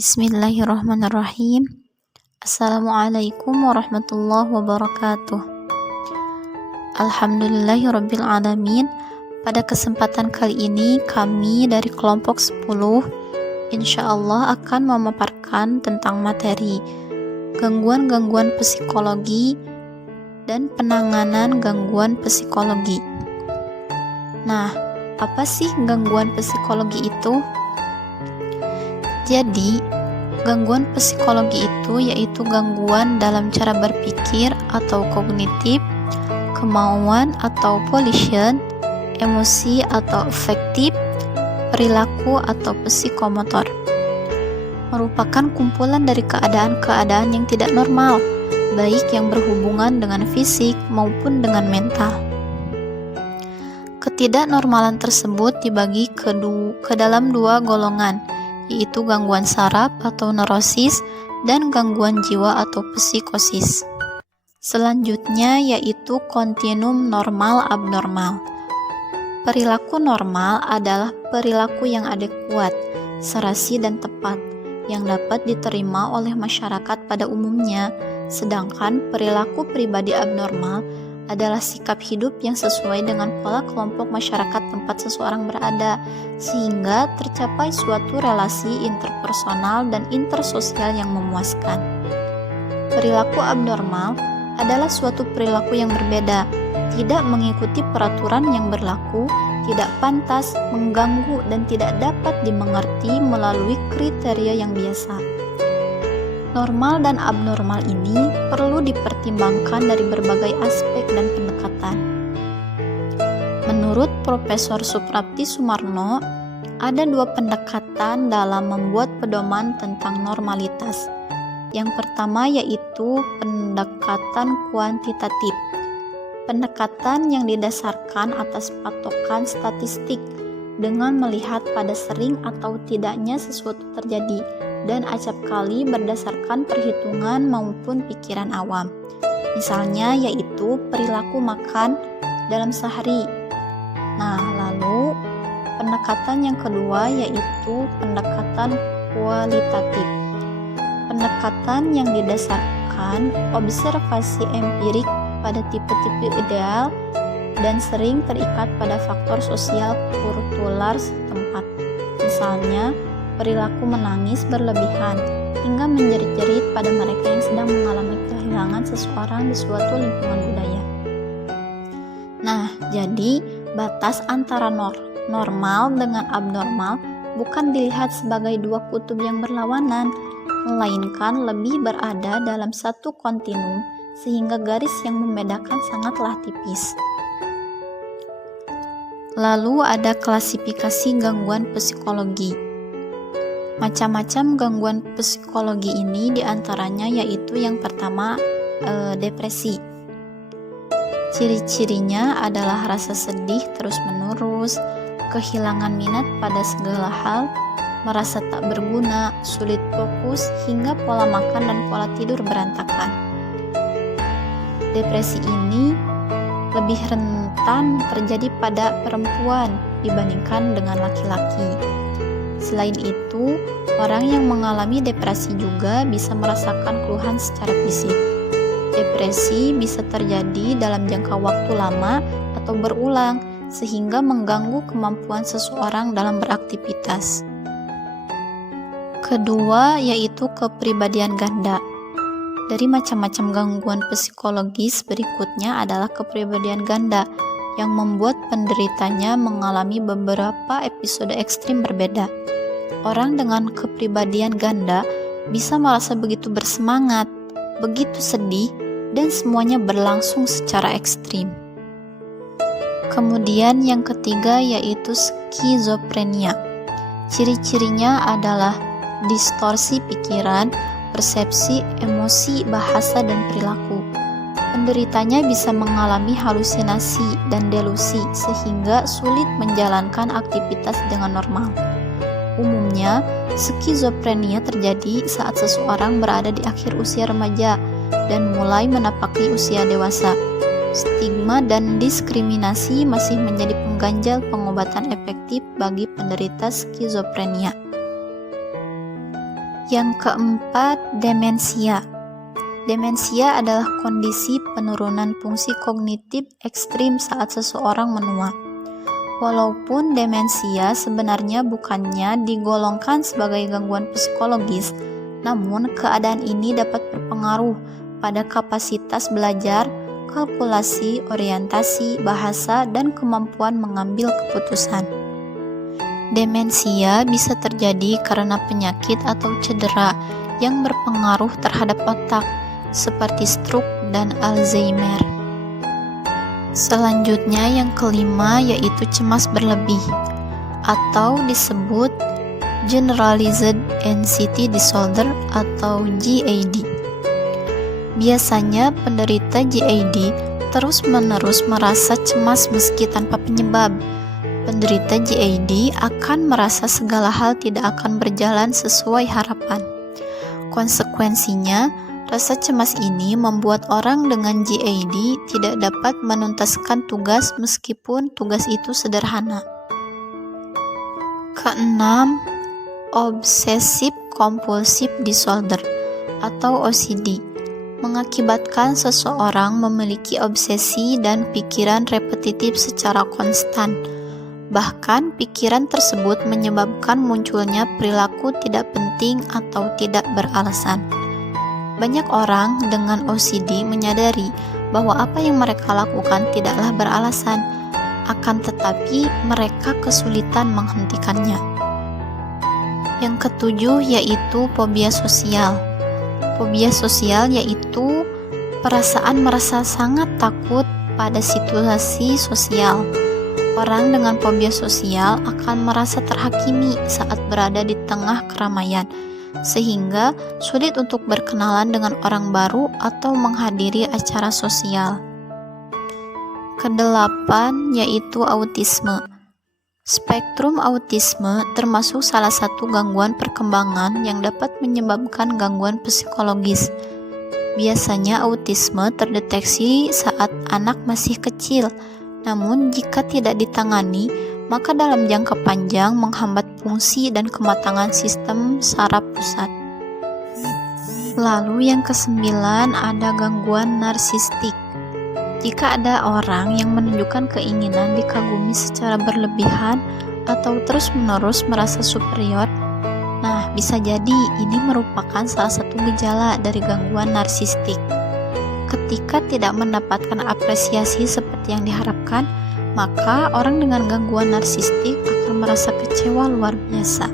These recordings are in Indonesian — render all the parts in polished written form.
Bismillahirrahmanirrahim. Assalamualaikum warahmatullahi wabarakatuh. Alhamdulillahirabbil alamin. Pada kesempatan kali ini kami dari kelompok 10 insyaallah akan memaparkan tentang materi gangguan-gangguan psikologi dan penanganan gangguan psikologi. Nah, apa sih gangguan psikologi itu? Jadi, gangguan psikologi itu yaitu gangguan dalam cara berpikir atau kognitif, kemauan atau volition, emosi atau afektif, perilaku atau psikomotor. Merupakan kumpulan dari keadaan-keadaan yang tidak normal, baik yang berhubungan dengan fisik maupun dengan mental. Ketidaknormalan tersebut dibagi ke dalam dua golongan, yaitu gangguan saraf atau neurosis dan gangguan jiwa atau psikosis. Selanjutnya yaitu kontinum normal abnormal. Perilaku normal adalah perilaku yang adekuat, serasi dan tepat, yang dapat diterima oleh masyarakat pada umumnya, sedangkan perilaku pribadi abnormal adalah sikap hidup yang sesuai dengan pola kelompok masyarakat tempat seseorang berada, sehingga tercapai suatu relasi interpersonal dan intersosial yang memuaskan. Perilaku abnormal adalah suatu perilaku yang berbeda, tidak mengikuti peraturan yang berlaku, tidak pantas, mengganggu, dan tidak dapat dimengerti melalui kriteria yang biasa. Normal dan abnormal ini perlu dipertimbangkan dari berbagai aspek dan pendekatan. Menurut Profesor Suprapti Sumarno, ada dua pendekatan dalam membuat pedoman tentang normalitas. Yang pertama yaitu pendekatan kuantitatif. Pendekatan yang didasarkan atas patokan statistik dengan melihat pada sering atau tidaknya sesuatu terjadi dan acap kali berdasarkan perhitungan maupun pikiran awam. Misalnya yaitu perilaku makan dalam sehari. Nah, lalu pendekatan yang kedua yaitu pendekatan kualitatif. Pendekatan yang didasarkan observasi empirik pada tipe-tipe ideal dan sering terikat pada faktor sosial kultural setempat. Misalnya, perilaku menangis berlebihan hingga menjerit-jerit pada mereka yang sedang mengalami kehilangan seseorang di suatu lingkungan budaya. Nah, jadi batas antara normal dengan abnormal bukan dilihat sebagai dua kutub yang berlawanan, melainkan lebih berada dalam satu kontinum sehingga garis yang membedakan sangatlah tipis. Lalu ada klasifikasi gangguan psikologi. Macam-macam gangguan psikologi ini diantaranya yaitu yang pertama depresi. Ciri-cirinya adalah rasa sedih terus-menerus, kehilangan minat pada segala hal, merasa tak berguna, sulit fokus, hingga pola makan dan pola tidur berantakan. Depresi ini lebih rentan terjadi pada perempuan dibandingkan dengan laki-laki. Selain itu, orang yang mengalami depresi juga bisa merasakan keluhan secara fisik. Depresi bisa terjadi dalam jangka waktu lama atau berulang, sehingga mengganggu kemampuan seseorang dalam beraktivitas. Kedua, yaitu kepribadian ganda. Dari macam-macam gangguan psikologis berikutnya adalah kepribadian ganda, yang membuat penderitanya mengalami beberapa episode ekstrim berbeda. Orang dengan kepribadian ganda bisa merasa begitu bersemangat, begitu sedih, dan semuanya berlangsung secara ekstrim. Kemudian yang ketiga yaitu skizofrenia. Ciri-cirinya adalah distorsi pikiran, persepsi, emosi, bahasa, dan perilaku. Penderitanya bisa mengalami halusinasi dan delusi sehingga sulit menjalankan aktivitas dengan normal. Umumnya, skizofrenia terjadi saat seseorang berada di akhir usia remaja dan mulai menapaki usia dewasa. Stigma dan diskriminasi masih menjadi pengganjal pengobatan efektif bagi penderita skizofrenia. Yang keempat, demensia. Demensia adalah kondisi penurunan fungsi kognitif ekstrim saat seseorang menua. Walaupun demensia sebenarnya bukannya digolongkan sebagai gangguan psikologis, namun keadaan ini dapat berpengaruh pada kapasitas belajar, kalkulasi, orientasi, bahasa, dan kemampuan mengambil keputusan. Demensia bisa terjadi karena penyakit atau cedera yang berpengaruh terhadap otak, seperti stroke dan Alzheimer. Selanjutnya yang kelima yaitu cemas berlebih atau disebut Generalized Anxiety Disorder atau GAD. Biasanya penderita GAD terus-menerus merasa cemas meski tanpa penyebab. Penderita GAD akan merasa segala hal tidak akan berjalan sesuai harapan. Konsekuensinya, rasa cemas ini membuat orang dengan GAD tidak dapat menuntaskan tugas meskipun tugas itu sederhana. Keenam, Obsessive Compulsive Disorder atau OCD mengakibatkan seseorang memiliki obsesi dan pikiran repetitif secara konstan. Bahkan pikiran tersebut menyebabkan munculnya perilaku tidak penting atau tidak beralasan. Banyak orang dengan OCD menyadari bahwa apa yang mereka lakukan tidaklah beralasan, akan tetapi mereka kesulitan menghentikannya. Yang ketujuh yaitu fobia sosial. Fobia sosial yaitu perasaan merasa sangat takut pada situasi sosial. Orang dengan fobia sosial akan merasa terhakimi saat berada di tengah keramaian, sehingga sulit untuk berkenalan dengan orang baru atau menghadiri acara sosial. Kedelapan yaitu autisme. Spektrum autisme termasuk salah satu gangguan perkembangan yang dapat menyebabkan gangguan psikologis. Biasanya autisme terdeteksi saat anak masih kecil, namun jika tidak ditangani, maka dalam jangka panjang menghambat fungsi dan kematangan sistem saraf pusat. Lalu yang kesembilan ada gangguan narsistik. Jika ada orang yang menunjukkan keinginan dikagumi secara berlebihan atau terus-menerus merasa superior, nah bisa jadi ini merupakan salah satu gejala dari gangguan narsistik. Ketika tidak mendapatkan apresiasi seperti yang diharapkan, maka orang dengan gangguan narsistik akan merasa kecewa luar biasa.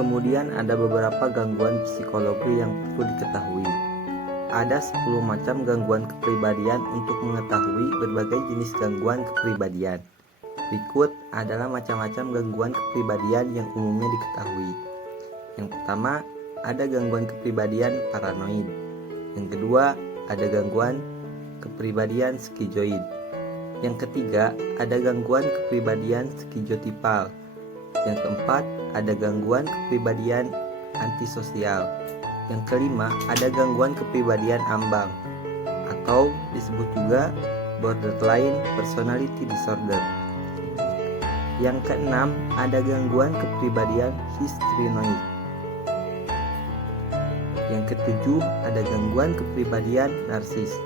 Kemudian ada beberapa gangguan psikologi yang perlu diketahui. Ada 10 macam gangguan kepribadian. Untuk mengetahui berbagai jenis gangguan kepribadian, berikut adalah macam-macam gangguan kepribadian yang umumnya diketahui. Yang pertama, ada gangguan kepribadian paranoid. Yang kedua, ada gangguan kepribadian skizoid. Yang ketiga, ada gangguan kepribadian skizotipal. Yang keempat, ada gangguan kepribadian antisosial. Yang kelima, ada gangguan kepribadian ambang atau disebut juga borderline personality disorder. Yang keenam, ada gangguan kepribadian histrionoid. Yang ketujuh, ada gangguan kepribadian narsis.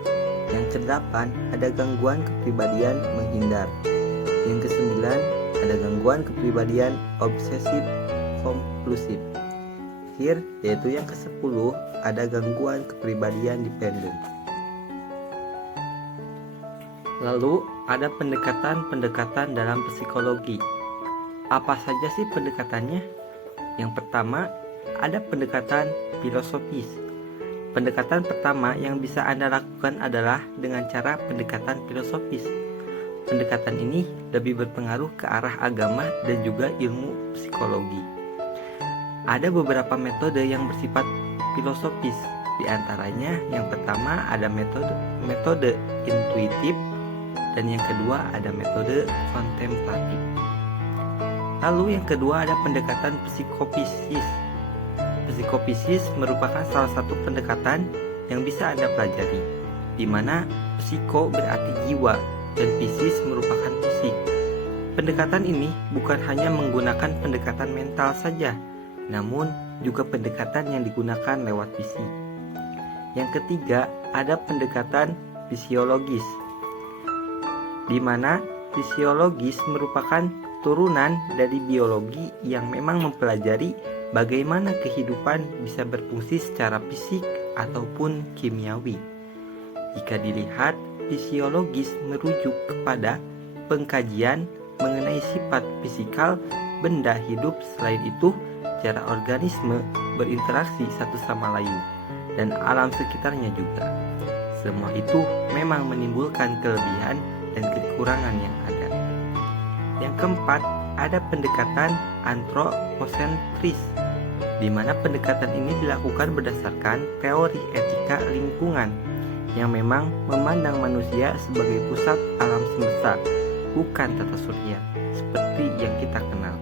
Yang kedelapan, ada gangguan kepribadian menghindar. Yang kesembilan, ada gangguan kepribadian obsesif kompulsif. Yaitu yang ke-10, ada gangguan kepribadian dependen. Lalu ada pendekatan-pendekatan dalam psikologi. Apa saja sih pendekatannya? Yang pertama, ada pendekatan filosofis. Pendekatan pertama yang bisa Anda lakukan adalah dengan cara pendekatan filosofis. Pendekatan ini lebih berpengaruh ke arah agama dan juga ilmu psikologi. Ada beberapa metode yang bersifat filosofis. Di antaranya yang pertama ada metode intuitif dan yang kedua ada metode kontemplatif. Lalu yang kedua ada pendekatan psikopisis. Psikopisis merupakan salah satu pendekatan yang bisa Anda pelajari, di mana psiko berarti jiwa dan pisis merupakan fisik. Pendekatan ini bukan hanya menggunakan pendekatan mental saja, namun juga pendekatan yang digunakan lewat fisik. Yang ketiga, ada pendekatan fisiologis, di mana fisiologis merupakan turunan dari biologi yang memang mempelajari bagaimana kehidupan bisa berfungsi secara fisik ataupun kimiawi. Jika dilihat, fisiologis merujuk kepada pengkajian mengenai sifat fisikal benda hidup, selain itu cara organisme berinteraksi satu sama lain dan alam sekitarnya juga. Semua itu memang menimbulkan kelebihan dan kekurangan yang ada. Yang keempat, ada pendekatan antroposentris, di mana pendekatan ini dilakukan berdasarkan teori etika lingkungan yang memang memandang manusia sebagai pusat alam semesta, bukan tata surya seperti yang kita kenal.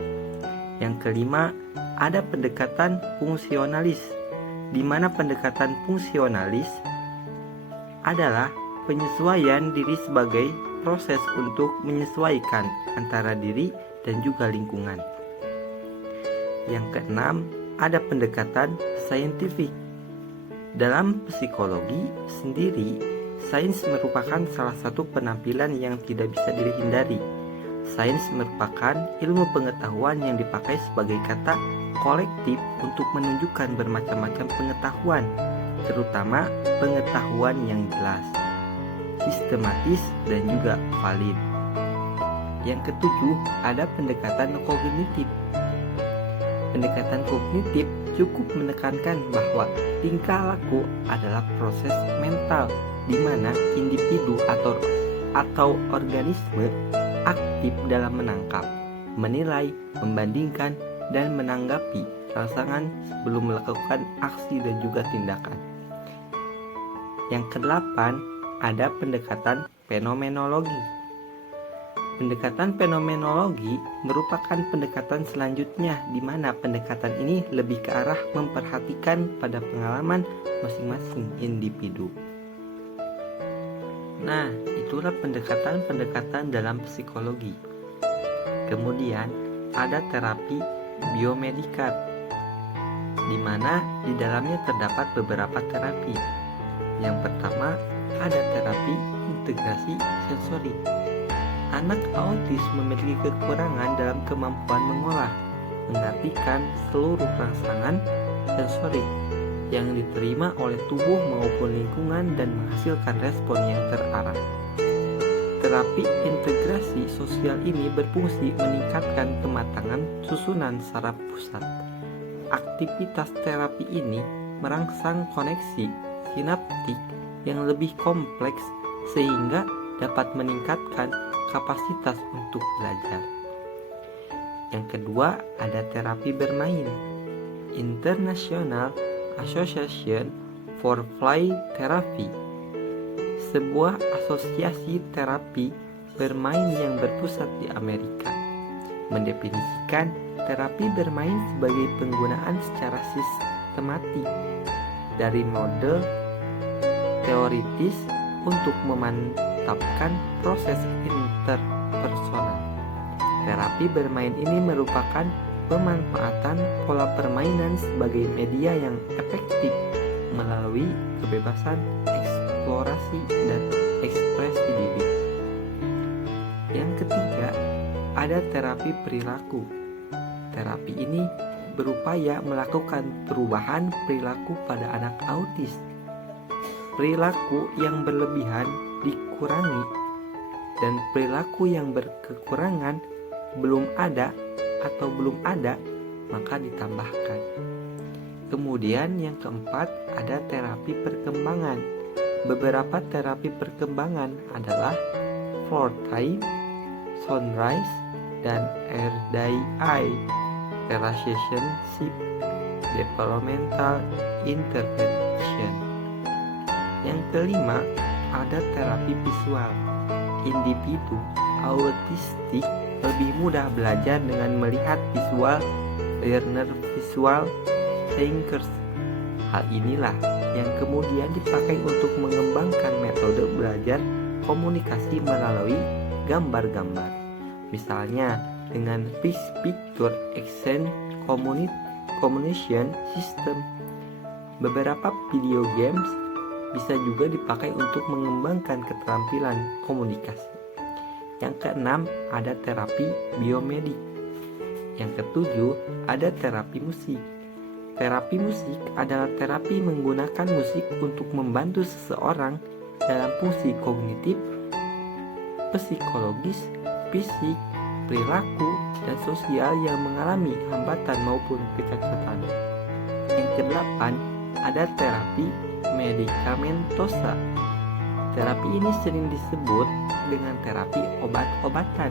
Yang kelima, ada pendekatan fungsionalis, di mana pendekatan fungsionalis adalah penyesuaian diri sebagai proses untuk menyesuaikan antara diri dan juga lingkungan. Yang keenam, ada pendekatan saintifik. Dalam psikologi sendiri, sains merupakan salah satu penampilan yang tidak bisa dihindari. Sains merupakan ilmu pengetahuan yang dipakai sebagai kata kolektif untuk menunjukkan bermacam-macam pengetahuan, terutama pengetahuan yang jelas, sistematis, dan juga valid. Yang ketujuh, ada pendekatan kognitif. Pendekatan kognitif cukup menekankan bahwa tingkah laku adalah proses mental di mana individu atau organisme aktif dalam menangkap, menilai, membandingkan, dan menanggapi rangsangan sebelum melakukan aksi dan juga tindakan. Yang kedelapan, ada pendekatan fenomenologi. Pendekatan fenomenologi merupakan pendekatan selanjutnya, di mana pendekatan ini lebih ke arah memperhatikan pada pengalaman masing-masing individu. Nah, itulah pendekatan-pendekatan dalam psikologi. Kemudian ada terapi biomedikal, di mana di dalamnya terdapat beberapa terapi. Yang pertama, ada terapi integrasi sensori. Anak autis memiliki kekurangan dalam kemampuan mengolah, mengartikan seluruh rangsangan sensorik yang diterima oleh tubuh maupun lingkungan dan menghasilkan respon yang terarah. Terapi integrasi sosial ini berfungsi meningkatkan kematangan susunan saraf pusat. Aktivitas terapi ini merangsang koneksi sinaptik yang lebih kompleks sehingga dapat meningkatkan kapasitas untuk belajar. Yang kedua, ada terapi bermain. International Association for Play Therapy, sebuah asosiasi terapi bermain yang berpusat di Amerika, mendefinisikan terapi bermain sebagai penggunaan secara sistematik dari model teoritis untuk memantapkan proses interpersonal. Terapi bermain ini merupakan pemanfaatan pola permainan sebagai media yang efektif melalui kebebasan eksplorasi dan ekspresi diri. Yang ketiga, ada terapi perilaku. Terapi ini berupaya melakukan perubahan perilaku pada anak autis. Perilaku yang berlebihan dikurangi dan perilaku yang berkekurangan belum ada maka ditambahkan. Kemudian yang keempat, ada terapi perkembangan. Beberapa terapi perkembangan adalah floor time, sunrise, dan RDI, relationship developmental intervention. Yang kelima, ada terapi visual. Individu autistik lebih mudah belajar dengan melihat visual learner, visual thinkers. Hal inilah yang kemudian dipakai untuk mengembangkan metode belajar komunikasi melalui gambar-gambar. Misalnya dengan Picture Action Communication System. Beberapa video games bisa juga dipakai untuk mengembangkan keterampilan komunikasi. Yang keenam, ada terapi biomedik. Yang ketujuh, ada terapi musik. Terapi musik adalah terapi menggunakan musik untuk membantu seseorang dalam fungsi kognitif, psikologis, fisik, perilaku, dan sosial yang mengalami hambatan maupun kecacatan. Yang kedelapan, ada terapi medikamentosa. Terapi ini sering disebut dengan terapi obat-obatan,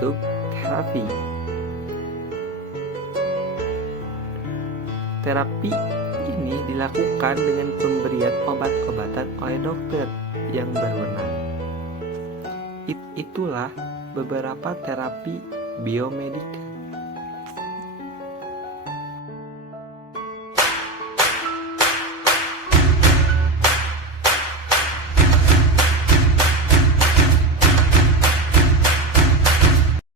drug therapy. Terapi ini dilakukan dengan pemberian obat-obatan oleh dokter yang berwenang. Itulah beberapa terapi biomedika.